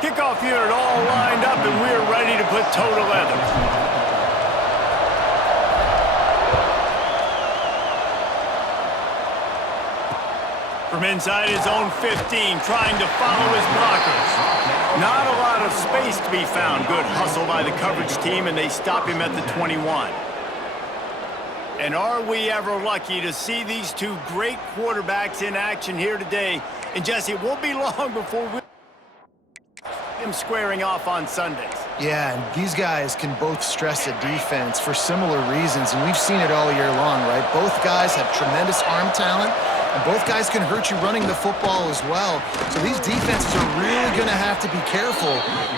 Kickoff unit all lined up, and we're ready to put toe to leather. From inside his own 15, trying to follow his blockers. Not a lot of space to be found. Good hustle by the coverage team, and they stop him at the 21. And are we ever lucky to see these two great quarterbacks in action here today? And Jesse, it won't be long before we him squaring off on Sundays. Yeah, and these guys can both stress a defense for similar reasons, and we've seen it all year long, right? Both guys have tremendous arm talent, and both guys can hurt you running the football as well. So these defenses are really going to have to be careful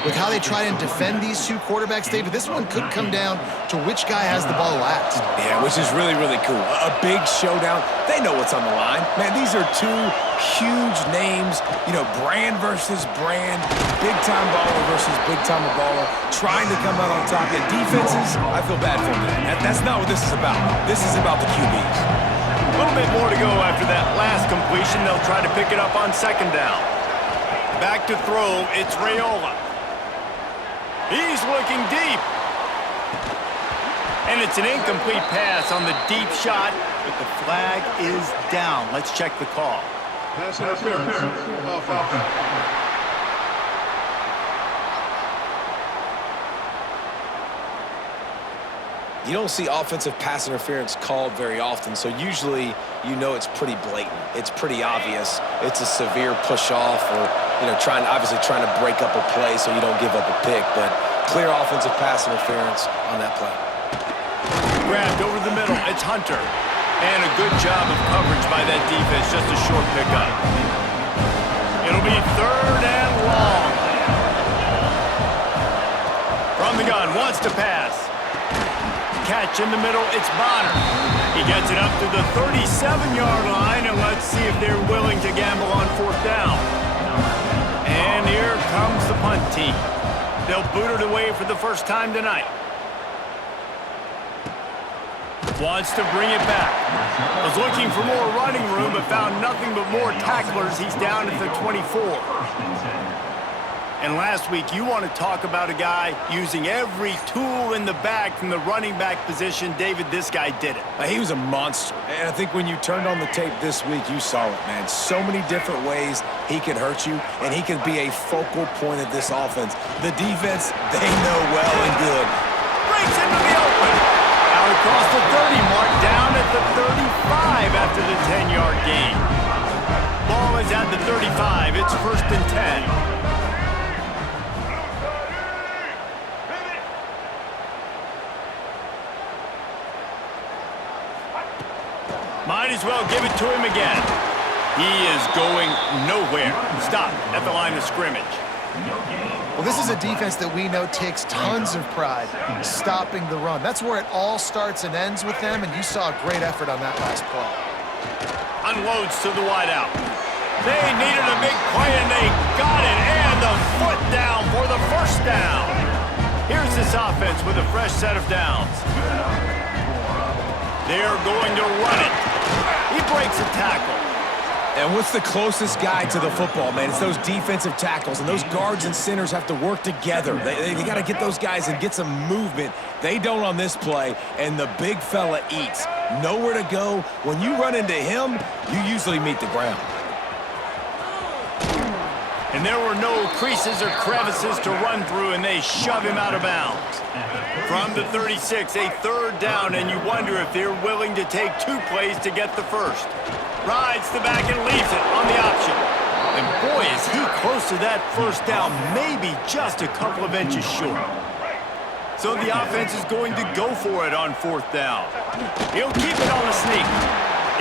with how they try and defend these two quarterbacks, David. This one could come down to which guy has the ball last. Yeah, which is really, really cool. A big showdown. They know what's on the line. Man, these are two huge names, you know, brand versus brand, big-time baller versus big-time baller, trying to come out on top. And defenses, I feel bad for them. That's not what this is about. This is about the QBs. A little bit more to go after that last completion. They'll try to pick it up on second down. Back to throw, it's Raiola. He's looking deep. And it's an incomplete pass on the deep shot, but the flag is down. Let's check the call. Pass interference. Offense. You don't see offensive pass interference called very often, so usually you know it's pretty blatant. It's pretty obvious. It's a severe push-off or, you know, obviously trying to break up a play so you don't give up a pick, but clear offensive pass interference on that play. Grabbed over the middle. It's Hunter. And a good job of coverage by that defense. Just a short pickup. It'll be third and long. From the gun, wants to pass. Catch in the middle, it's Bonner. He gets it up to the 37-yard line, and let's see if they're willing to gamble on fourth down. And here comes the punt team. They'll boot it away for the first time tonight. Wants to bring it back. Was looking for more running room, but found nothing but more tacklers. He's down at the 24. And last week, you want to talk about a guy using every tool in the bag from the running back position. David, this guy did it. He was a monster. And I think when you turned on the tape this week, you saw it, man. So many different ways he could hurt you, and he could be a focal point of this offense. The defense, they know well and good. Breaks into the open. Out across the 30 mark, down at the 35 after the 10-yard gain. Ball is at the 35. It's first and 10. Might as well give it to him again. He is going nowhere. Stop at the line of scrimmage. Well, this is a defense that we know takes tons of pride stopping the run. That's where it all starts and ends with them, and you saw a great effort on that last play. Unloads to the wideout. They needed a big play, and they got it. And the foot down for the first down. Here's this offense with a fresh set of downs. They're going to run it. He breaks a tackle. And what's the closest guy to the football, man? It's those defensive tackles, and those guards and centers have to work together. They got to get those guys and get some movement. They don't on this play, and the big fella eats. Nowhere to go. When you run into him, you usually meet the ground. And there were no creases or crevices to run through, and they shove him out of bounds. From the 36, a third down, and you wonder if they're willing to take two plays to get the first. Rides the back and leaves it on the option. And boy, is he close to that first down, maybe just a couple of inches short. So the offense is going to go for it on fourth down. He'll keep it on the sneak.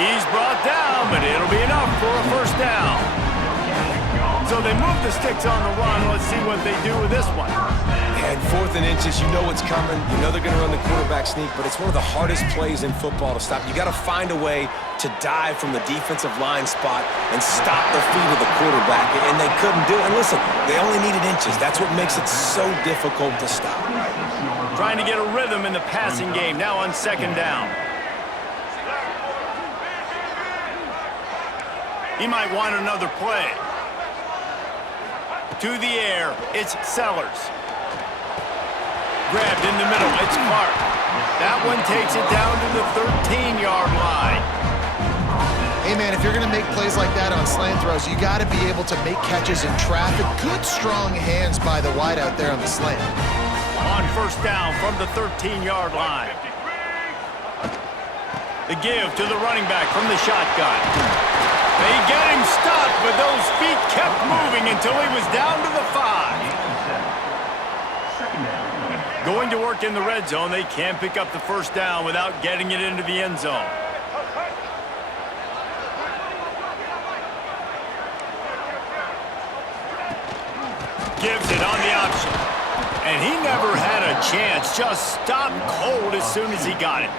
He's brought down, but it'll be enough for a first down. So they move the sticks on the run. Let's see what they do with this one. And fourth and inches, you know what's coming. You know they're going to run the quarterback sneak, but it's one of the hardest plays in football to stop. You got to find a way to dive from the defensive line spot and stop the feet of the quarterback, and they couldn't do it. And listen, they only needed inches. That's what makes it so difficult to stop. Trying to get a rhythm in the passing game, now on second down. He might want another play. To the air, it's Sellers. Grabbed in the middle, it's Clark. That one takes it down to the 13-yard line. Hey, man, if you're going to make plays like that on slant throws, you got to be able to make catches in traffic. Good, strong hands by the wide out there on the slant. On first down from the 13-yard line. The give to the running back from the shotgun. They get him stopped, but those feet kept moving until he was down to the 5. Going to work in the red zone, they can't pick up the first down without getting it into the end zone. Gives it on the option. And he never had a chance. Just stopped cold as soon as he got it.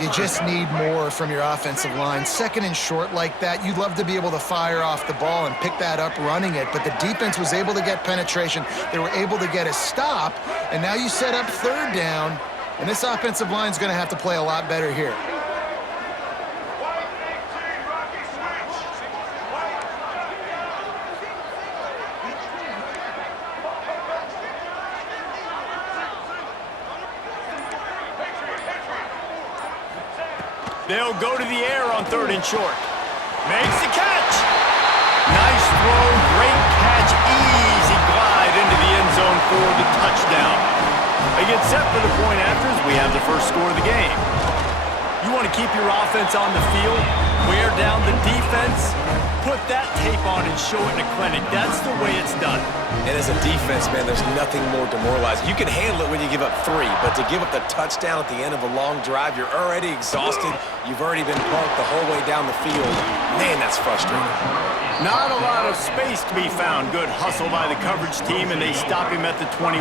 You just need more from your offensive line. Second and short like that, you'd love to be able to fire off the ball and pick that up running it, but the defense was able to get penetration. They were able to get a stop, and now you set up third down, and this offensive line is going to have to play a lot better here. They'll go to the air on third and short. Makes the catch. Nice throw, great catch, easy glide into the end zone for the touchdown. They get set for the point after as we have the first score of the game. You want to keep your offense on the field, wear down the defense, put that tape on and show it in a clinic. That's the way it's done. And as a defense, man, there's nothing more demoralizing. You can handle it when you give up 3, but to give up the touchdown at the end of a long drive, you're already exhausted. You've already been punked the whole way down the field. Man, that's frustrating. Not a lot of space to be found. Good hustle by the coverage team, and they stop him at the 21.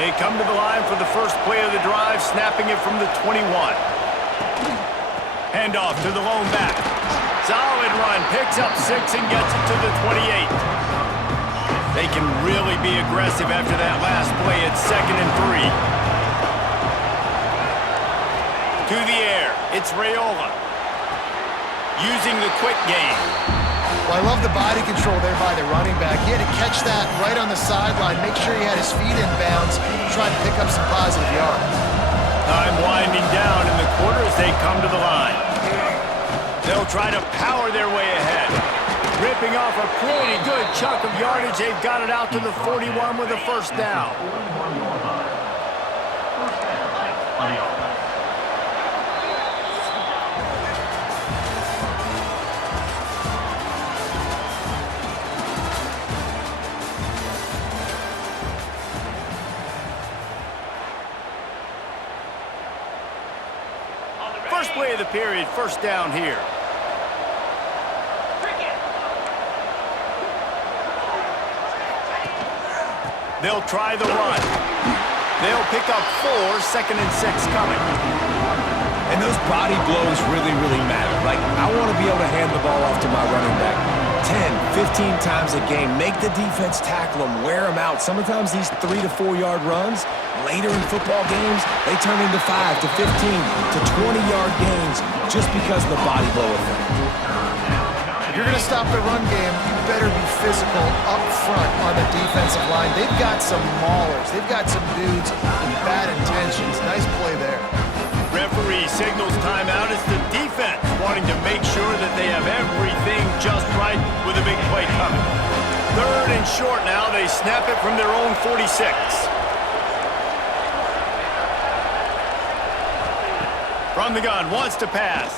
They come to the line for the first play of the drive, snapping it from the 21. Handoff to the lone back. Solid run, picks up 6 and gets it to the 28. They can really be aggressive after that last play at 2nd and 3. To the air, it's Raiola. Using the quick game. Well, I love the body control there by the running back. He had to catch that right on the sideline, make sure he had his feet in bounds, try to pick up some positive yards. Time winding down in the quarter as they come to the line. They'll try to power their way ahead. Ripping off a pretty good chunk of yardage. They've got it out to the 41 with a first down. First play of the period, first down here. They'll try the run. They'll pick up 4, 2nd and 6 coming. And those body blows really, really matter. Like, I want to be able to hand the ball off to my running back 10, 15 times a game. Make the defense tackle them, wear them out. Sometimes these 3 to 4 yard runs, later in football games, they turn into 5 to 15 to 20-yard gains just because of the body blow effect. If you're going to stop the run game, you better be physical up front on the defensive line. They've got some maulers. They've got some dudes with bad intentions. Nice play there. Referee signals timeout as the defense wanting to make sure that they have everything just right with a big play coming. Third and short now. They snap it from their own 46. From the gun, wants to pass.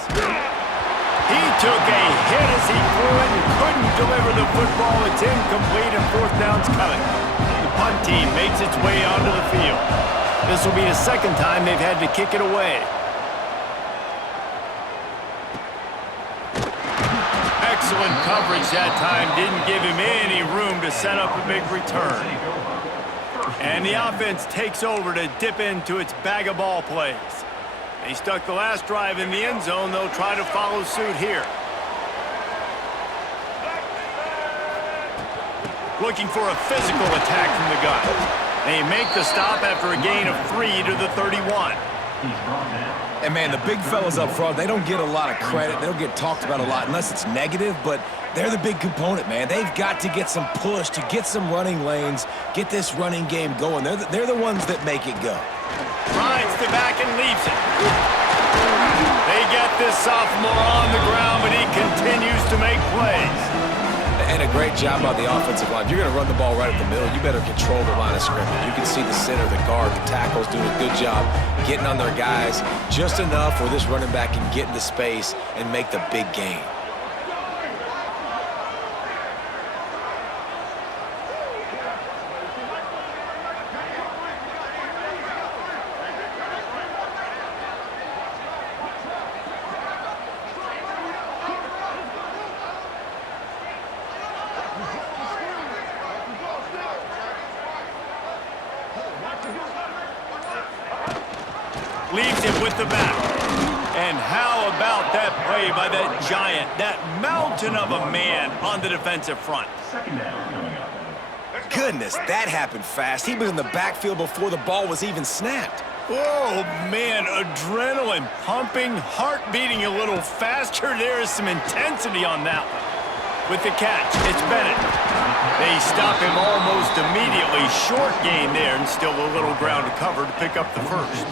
He took a hit as he threw it and couldn't deliver the football. It's incomplete and fourth down's coming. The punt team makes its way onto the field. This will be the second time they've had to kick it away. Excellent coverage that time. Didn't give him any room to set up a big return. And the offense takes over to dip into its bag of ball plays. They stuck the last drive in the end zone. They'll try to follow suit here. Looking for a physical attack from the gun. They make the stop after a gain of 3 to the 31. And, man, the big fellas up front, they don't get a lot of credit. They don't get talked about a lot unless it's negative, but they're the big component, man. They've got to get some push, to get some running lanes, get this running game going. They're the ones that make it go. Rides to back and leaves it. They get this sophomore on the ground, but he continues to make plays. And a great job by the offensive line. If you're going to run the ball right at the middle, you better control the line of scrimmage. You can see the center, the guard, the tackles doing a good job getting on their guys just enough where this running back can get into space and make the big gain. Leaves it with the back. And how about that play by that giant, that mountain of a man on the defensive front? Goodness, that happened fast. He was in the backfield before the ball was even snapped. Oh, man, adrenaline pumping, heart beating a little faster. There is some intensity on that one. With the catch, it's Bennett. They stop him almost immediately. Short gain there, and still a little ground to cover to pick up the first.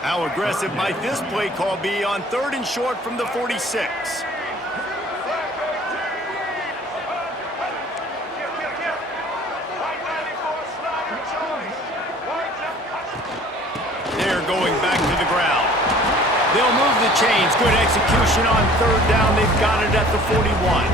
How aggressive might this play call be on 3rd and short from the 46? They're going back to the ground. They'll move the chains. Good execution on 3rd down. They've got it at the 41.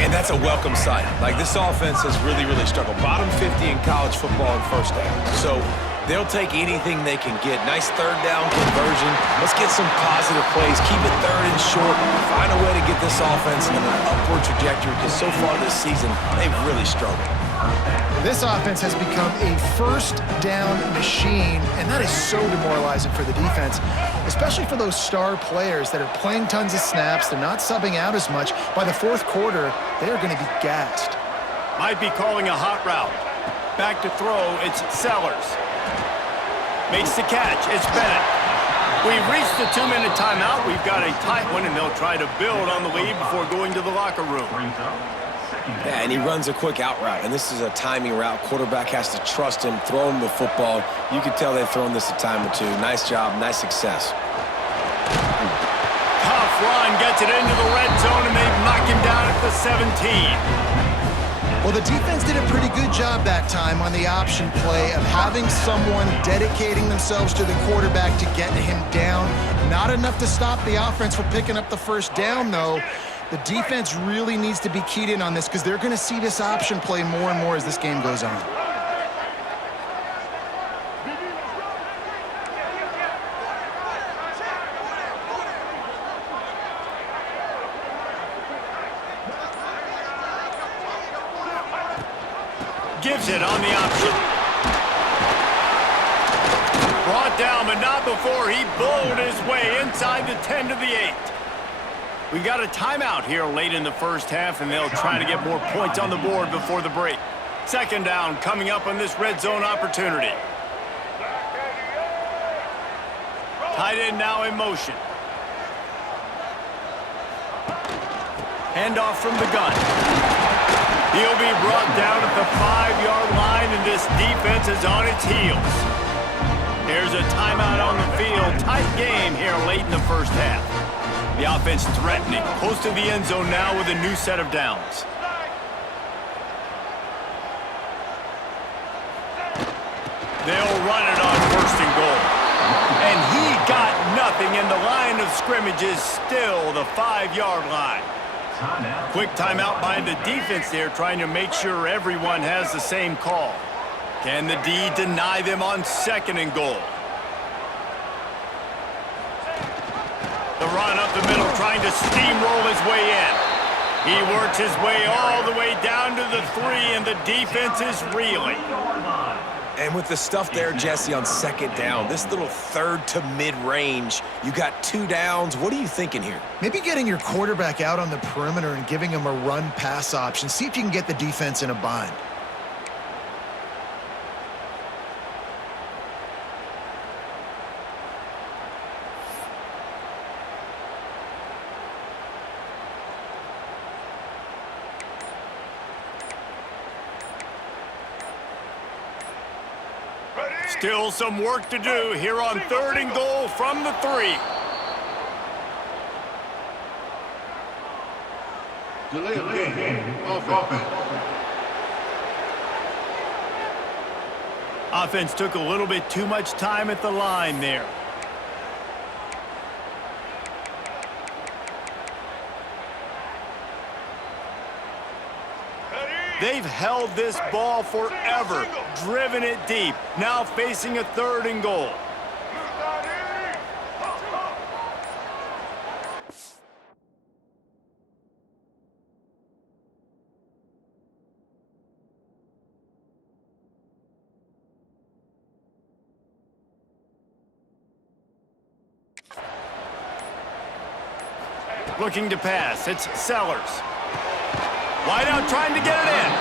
And that's a welcome sight. Like, this offense has really, really struggled. Bottom 50 in college football in first down. So they'll take anything they can get. Nice 3rd down conversion. Let's get some positive plays. Keep it 3rd and short. Find a way to get this offense in an upward trajectory, because so far this season, they've really struggled. This offense has become a first down machine, and that is so demoralizing for the defense, especially for those star players that are playing tons of snaps. They're not subbing out as much. By the 4th quarter, they are going to be gassed. Might be calling a hot route. Back to throw, it's Sellers. Makes the catch, it's Bennett. We've reached the 2-minute timeout. We've got a tight one, and they'll try to build on the lead before going to the locker room. Yeah, and he runs a quick out route, and this is a timing route. Quarterback has to trust him, throw him the football. You can tell they've thrown this a time or two. Nice job, nice success. Tough run, gets it into the red zone, and they knock him down at the 17. Well, the defense did a pretty good job that time on the option play of having someone dedicating themselves to the quarterback to get him down. Not enough to stop the offense from picking up the first down, though. The defense really needs to be keyed in on this, because they're going to see this option play more and more as this game goes on. Gives it on the option. Brought down, but not before he bowled his way inside the 10 to the 8. We got a timeout here late in the first half, and they'll try to get more points on the board before the break. 2nd down coming up on this red zone opportunity. Tight end now in motion. Handoff from the gun. He'll be brought down at the 5-yard line, and this defense is on its heels. There's a timeout on the field. Tight game here late in the first half. The offense threatening, close to the end zone now with a new set of downs. They'll run it on 1st and goal. And he got nothing, and the line of scrimmage is still the 5-yard line. Quick timeout by the defense there, trying to make sure everyone has the same call. Can the D deny them on 2nd and goal? The run up the middle, trying to steamroll his way in. He works his way all the way down to the 3, and the defense is reeling. And with the stuff there, Jesse, on 2nd down, this little 3rd to mid-range, you got 2 downs. What are you thinking here? Maybe getting your quarterback out on the perimeter and giving him a run-pass option. See if you can get the defense in a bind. Still some work to do here on 3rd and goal from the 3. Delay of game. Offense. Offense took a little bit too much time at the line there. They've held this ball forever, driven it deep, now facing a 3rd and goal. Looking to pass, it's Sellers. Wide out trying to get it in.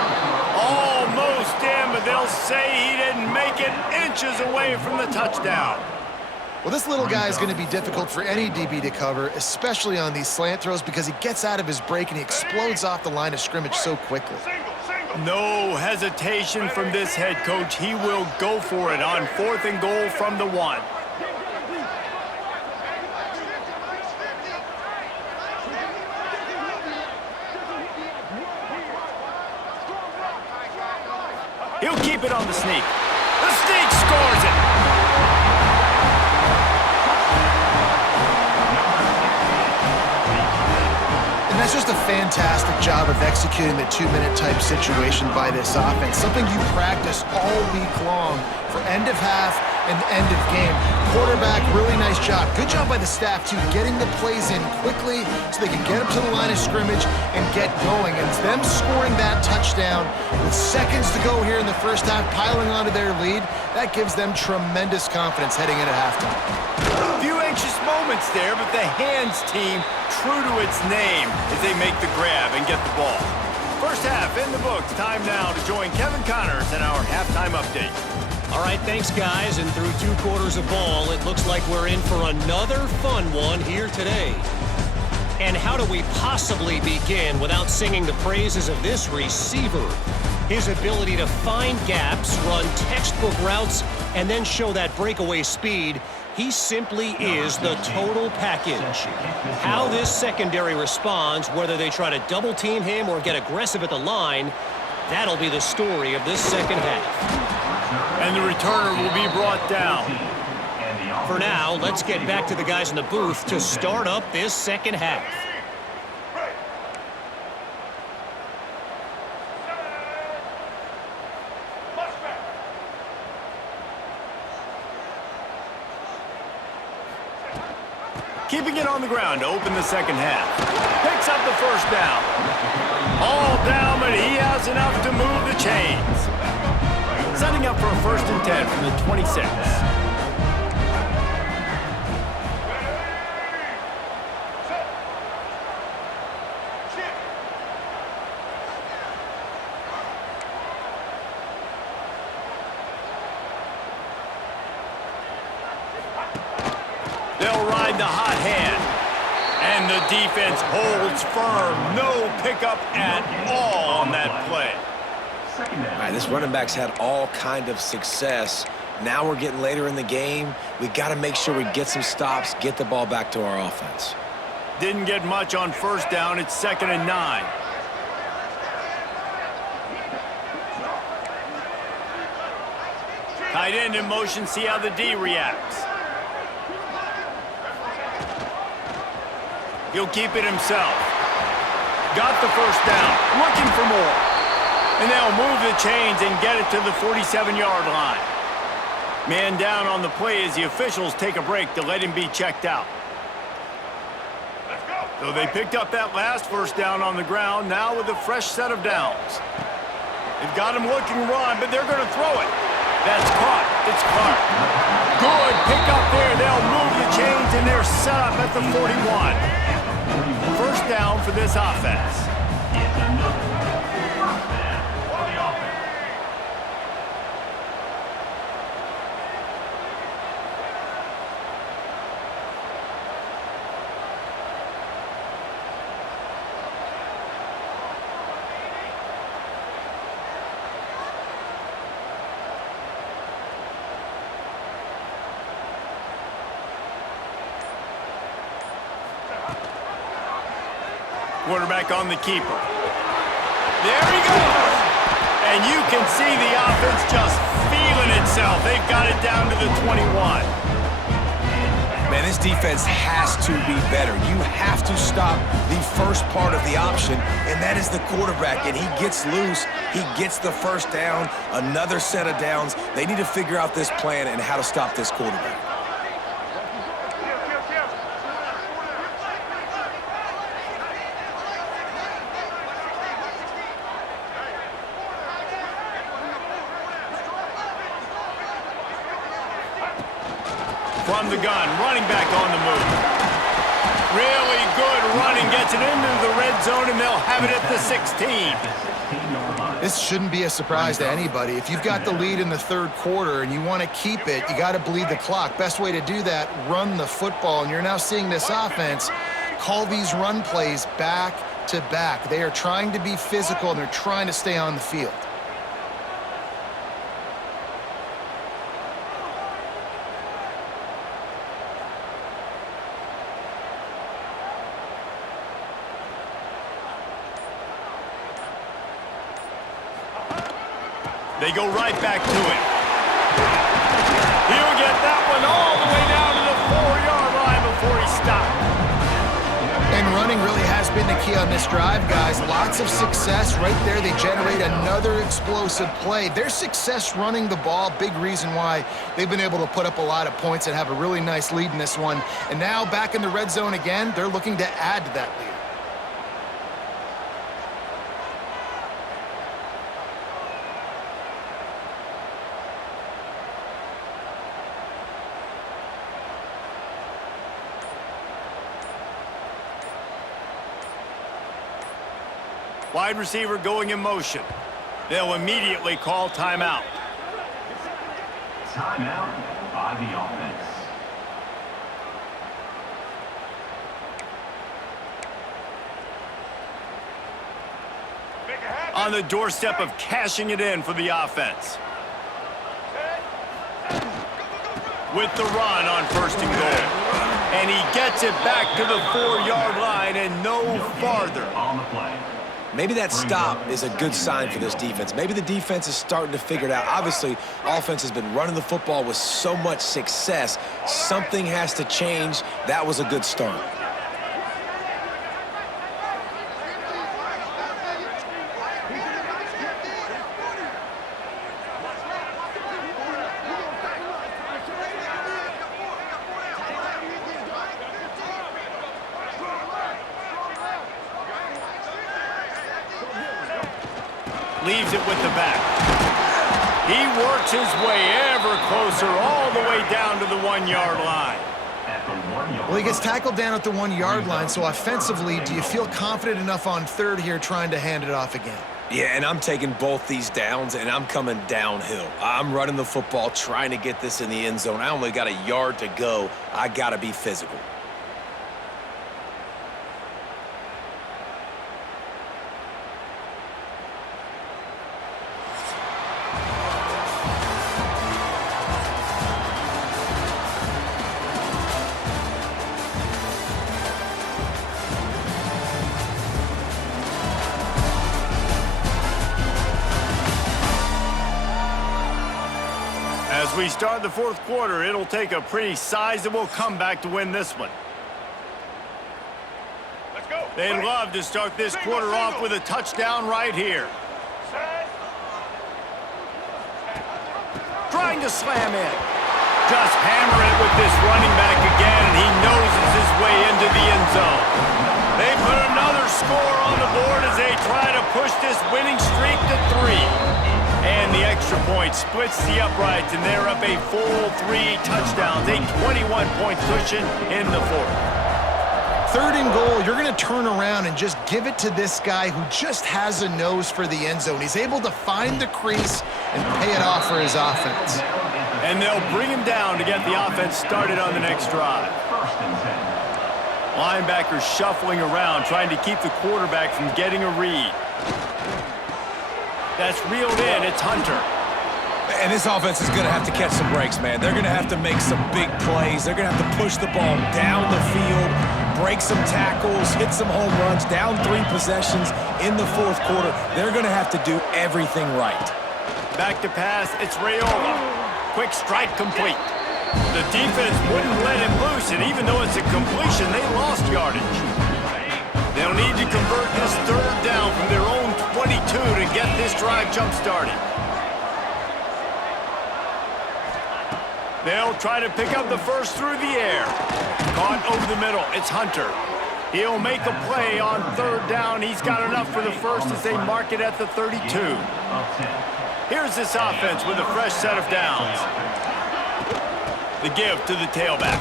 Almost in, but they'll say he didn't make it, inches away from the touchdown. Well, this little guy is going to be difficult for any DB to cover, especially on these slant throws, because he gets out of his break and he explodes off the line of scrimmage so quickly. No hesitation from this head coach. He will go for it on 4th and goal from the 1. He'll keep it on the sneak. The sneak scores it. And that's just a fantastic job of executing the 2-minute type situation by this offense. Something you practice all week long for end of half and end of game. Quarterback, really nice job. Good job by the staff, too, getting the plays in quickly so they can get up to the line of scrimmage and get going. And it's them scoring that touchdown with seconds to go here in the first half, piling onto their lead. That gives them tremendous confidence heading into halftime. A few anxious moments there, but the hands team true to its name as they make the grab and get the ball. First half in the books. Time now to join Kevin Connors in our halftime update. All right, thanks, guys. And through 2 quarters of ball, it looks like we're in for another fun one here today. And how do we possibly begin without singing the praises of this receiver? His ability to find gaps, run textbook routes, and then show that breakaway speed. He simply is the total package. How this secondary responds, whether they try to double-team him or get aggressive at the line, that'll be the story of this second half. And the returner will be brought down. For now, let's get back to the guys in the booth to start up this second half. Keeping it on the ground to open the second half. Picks up the first down. All down, but he has enough to move the chains. Setting up for a 1st and 10 from the 26. They'll ride the hot hand. And the defense holds firm. No pickup at all on that play. All right, this running back's had all kind of success. Now we're getting later in the game. We got to make sure we get some stops, get the ball back to our offense. Didn't get much on 1st down. It's 2nd and 9. Tight end in motion. See how the D reacts. He'll keep it himself. Got the 1st down. Looking for more. And they'll move the chains and get it to the 47-yard line. Man down on the play as the officials take a break to let him be checked out. So they picked up that last 1st down on the ground, now with a fresh set of downs. They've got him looking run, but they're going to throw it. That's caught. It's Clark. Good pick up there. They'll move the chains, and they're set up at the 41. 1st down for this offense. Quarterback on the keeper. There he goes. And you can see the offense just feeling itself. They've got it down to the 21. Man, this defense has to be better. You have to stop the first part of the option, and that is the quarterback. And he gets loose. He gets the first down, another set of downs. They need to figure out this plan and how to stop this quarterback. From the gun, running back on the move. Really good running, gets it into the red zone, and they'll have it at the 16. This shouldn't be a surprise to anybody. If you've got the lead in the third quarter and you want to keep it, you got to bleed the clock. Best way to do that, run the football. And you're now seeing this offense call these run plays back to back. They are trying to be physical, and they're trying to stay on the field. They go right back to it. He'll get that one all the way down to the 4-yard line before he stopped. And running really has been the key on this drive, guys. Lots of success right there. They generate another explosive play. Their success running the ball, big reason why they've been able to put up a lot of points and have a really nice lead in this one. And now back in the red zone again, they're looking to add to that lead. Wide receiver going in motion. They'll immediately call timeout. Timeout by the offense. On the doorstep of cashing it in for the offense. With the run on 1st and goal. And he gets it back to the 4-yard line and no farther. On the play. Maybe that stop is a good sign for this defense. Maybe the defense is starting to figure it out. Obviously, offense has been running the football with so much success. Something has to change. That was a good start. Leaves it with the back. He works his way ever closer all the way down to the 1-yard line. Well, he gets tackled down at the 1-yard line, so offensively, do you feel confident enough on third here trying to hand it off again? Yeah, and I'm taking both these downs, and I'm coming downhill. I'm running the football, trying to get this in the end zone. I only got a yard to go. I got to be physical. As we start the fourth quarter, it'll take a pretty sizable comeback to win this one. Let's go. They'd love to start this quarter off with a touchdown right here. Trying to slam in. Just hammer it with this running back again, and he noses his way into the end zone. They put another score on the board as they try to push this winning streak to 3. And the extra point splits the uprights, and they're up a full 3 touchdowns, a 21-point cushion in the fourth. 3rd and goal, you're going to turn around and just give it to this guy who just has a nose for the end zone. He's able to find the crease and pay it off for his offense. And they'll bring him down to get the offense started on the next drive. Linebackers shuffling around, trying to keep the quarterback from getting a read. That's reeled in. It's Hunter. And this offense is going to have to catch some breaks, man. They're going to have to make some big plays. They're going to have to push the ball down the field, break some tackles, hit some home runs, down 3 possessions in the fourth quarter. They're going to have to do everything right. Back to pass, it's Raiola. Quick strike complete. The defense wouldn't let him loose, and even though it's a completion, they lost yardage. They'll need to convert this third down from their own 22 to get this drive jump-started. They'll try to pick up the first through the air. Caught over the middle, it's Hunter. He'll make a play on third down. He's got enough for the first as they mark it at the 32. Here's this offense with a fresh set of downs. The give to the tailback.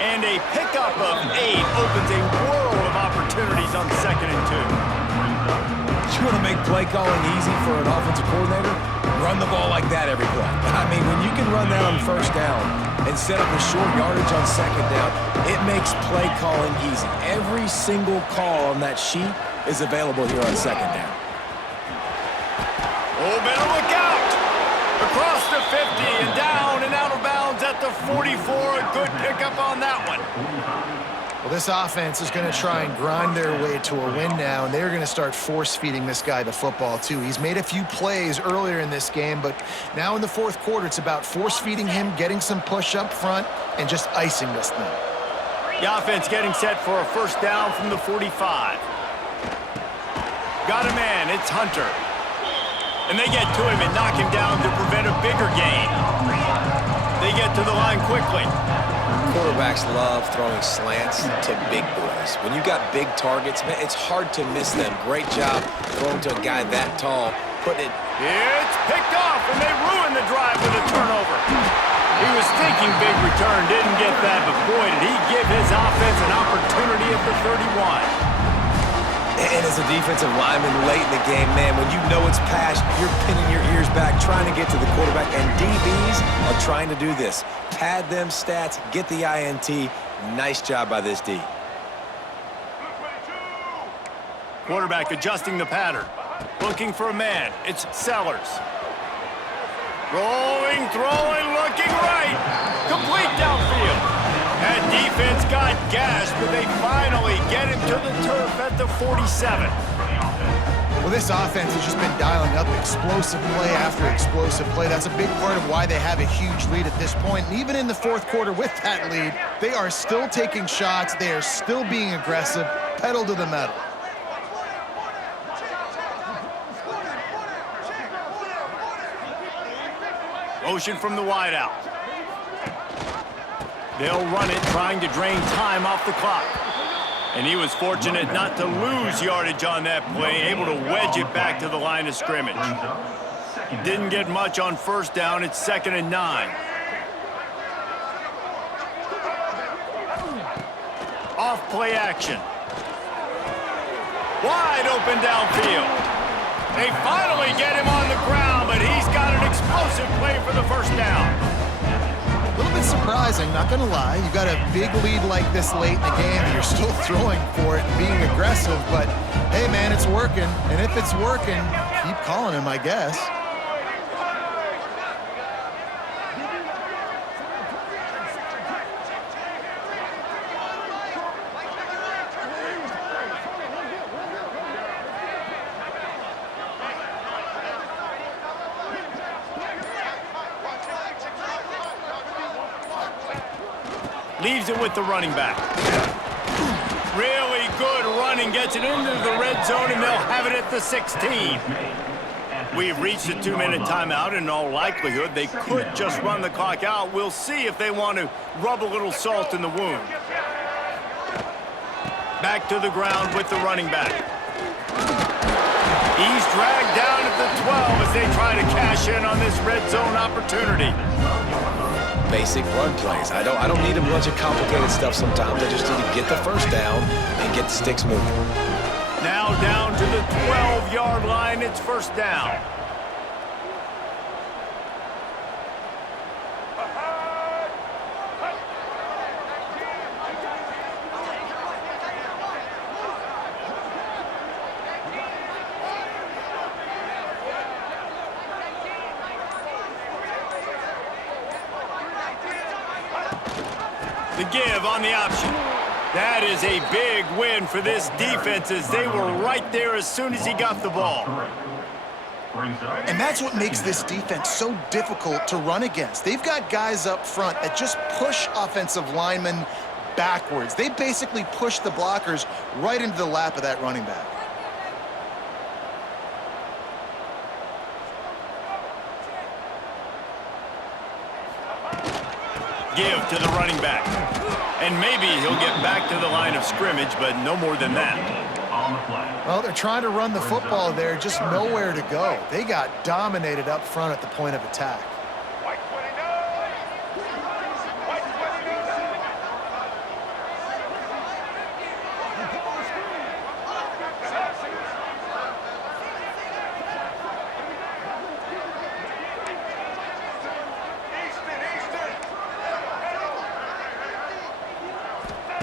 And a pickup of 8 opens a world of opportunities on 2nd and 2. You want to make play calling easy for an offensive coordinator? Run the ball like that every play. I mean, when you can run that on first down and set up a short yardage on 2nd down, it makes play calling easy. Every single call on that sheet is available here on 2nd down. Oh, better look out! Across the 50 and down and out of bounds at the 44. A good pickup on that one. Well, this offense is going to try and grind their way to a win now, and they're going to start force-feeding this guy the football, too. He's made a few plays earlier in this game, but now in the fourth quarter, it's about force-feeding him, getting some push up front, and just icing this thing. The offense getting set for a first down from the 45. Got a man, it's Hunter. And they get to him and knock him down to prevent a bigger gain. They get to the line quickly. Quarterbacks love throwing slants to big boys. When you got big targets, man, it's hard to miss them. Great job throwing to a guy that tall, putting it. It's picked off, and they ruin the drive with a turnover. He was thinking big return, didn't get that, but boy, did he give his offense an opportunity at the 31. And as a defensive lineman late in the game, man, when you know it's past, you're pinning your ears back, trying to get to the quarterback, and DBs are trying to do this. Pad them stats, get the INT. Nice job by this D. Quarterback adjusting the pattern. Looking for a man. It's Sellers. Rolling, throwing, looking right. Complete downfield. That defense got gashed, but they finally get him to the turf at the 47. Well, this offense has just been dialing up explosive play after explosive play. That's a big part of why they have a huge lead at this point. And even in the fourth quarter with that lead, they are still taking shots. They are still being aggressive, pedal to the metal. Motion from the wideout. They'll run it, trying to drain time off the clock. And he was fortunate not to lose yardage on that play, able to wedge it back to the line of scrimmage. Didn't get much on first down. It's 2nd and 9. Off play action. Wide open downfield. They finally get him on the ground, but he's got an explosive play for the first down. A little bit surprising, not going to lie. You got a big lead like this late in the game, and you're still throwing for it and being aggressive. But, hey, man, it's working. And if it's working, keep calling him, I guess. Leaves it with the running back. Really good running, gets it into the red zone, and they'll have it at the 16. We've reached a 2-minute timeout, and in all likelihood, they could just run the clock out. We'll see if they want to rub a little salt in the wound. Back to the ground with the running back. He's dragged down at the 12 as they try to cash in on this red zone opportunity. Basic run plays. I don't need a bunch of complicated stuff sometimes. I just need to get the first down and get the sticks moving. Now down to the 12-yard line. It's first down. The give on the option. That is a big win for this defense as they were right there as soon as he got the ball. And that's what makes this defense so difficult to run against. They've got guys up front that just push offensive linemen backwards. They basically push the blockers right into the lap of that running back. Give to the running back. And maybe he'll get back to the line of scrimmage, but no more than that. Well, they're trying to run the football there, just nowhere to go. They got dominated up front at the point of attack.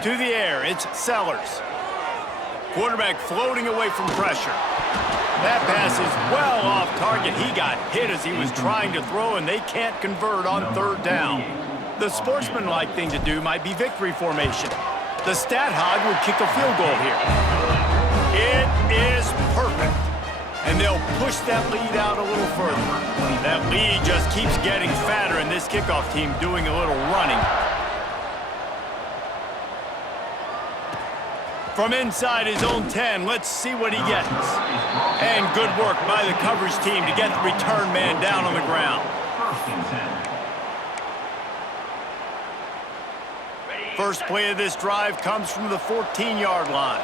To the air, it's Sellers. Quarterback floating away from pressure. That pass is well off target. He got hit as he was trying to throw, and they can't convert on third down. The sportsmanlike thing to do might be victory formation. The stat hog would kick a field goal here. It is perfect. And they'll push that lead out a little further. That lead just keeps getting fatter, and this kickoff team doing a little running. From inside his own 10, let's see what he gets. And good work by the coverage team to get the return man down on the ground. First play of this drive comes from the 14-yard line.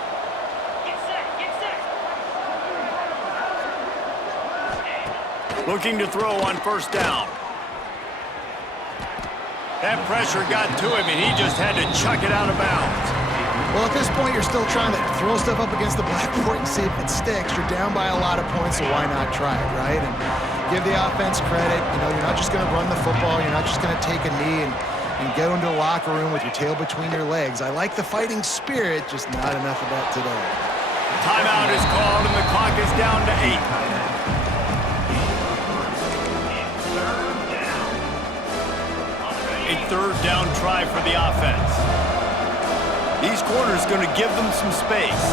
Looking to throw on first down. That pressure got to him, and he just had to chuck it out of bounds. Well, at this point, you're still trying to throw stuff up against the blackboard and see if it sticks. You're down by a lot of points, so why not try it, right? And give the offense credit. You know, you're not just going to run the football. You're not just going to take a knee and go into the locker room with your tail between your legs. I like the fighting spirit, just not enough of that today. Timeout is called, and the clock is down to 8. A third down try for the offense. These corners going to give them some space.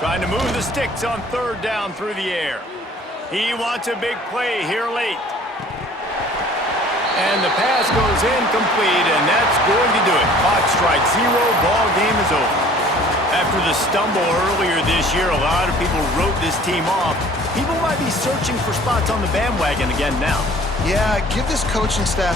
Trying to move the sticks on third down through the air. He wants a big play here late. And the pass goes incomplete, and that's going to do it. Clock strikes 0, ball game is over. After the stumble earlier this year, a lot of people wrote this team off. People might be searching for spots on the bandwagon again now. Yeah, give this coaching staff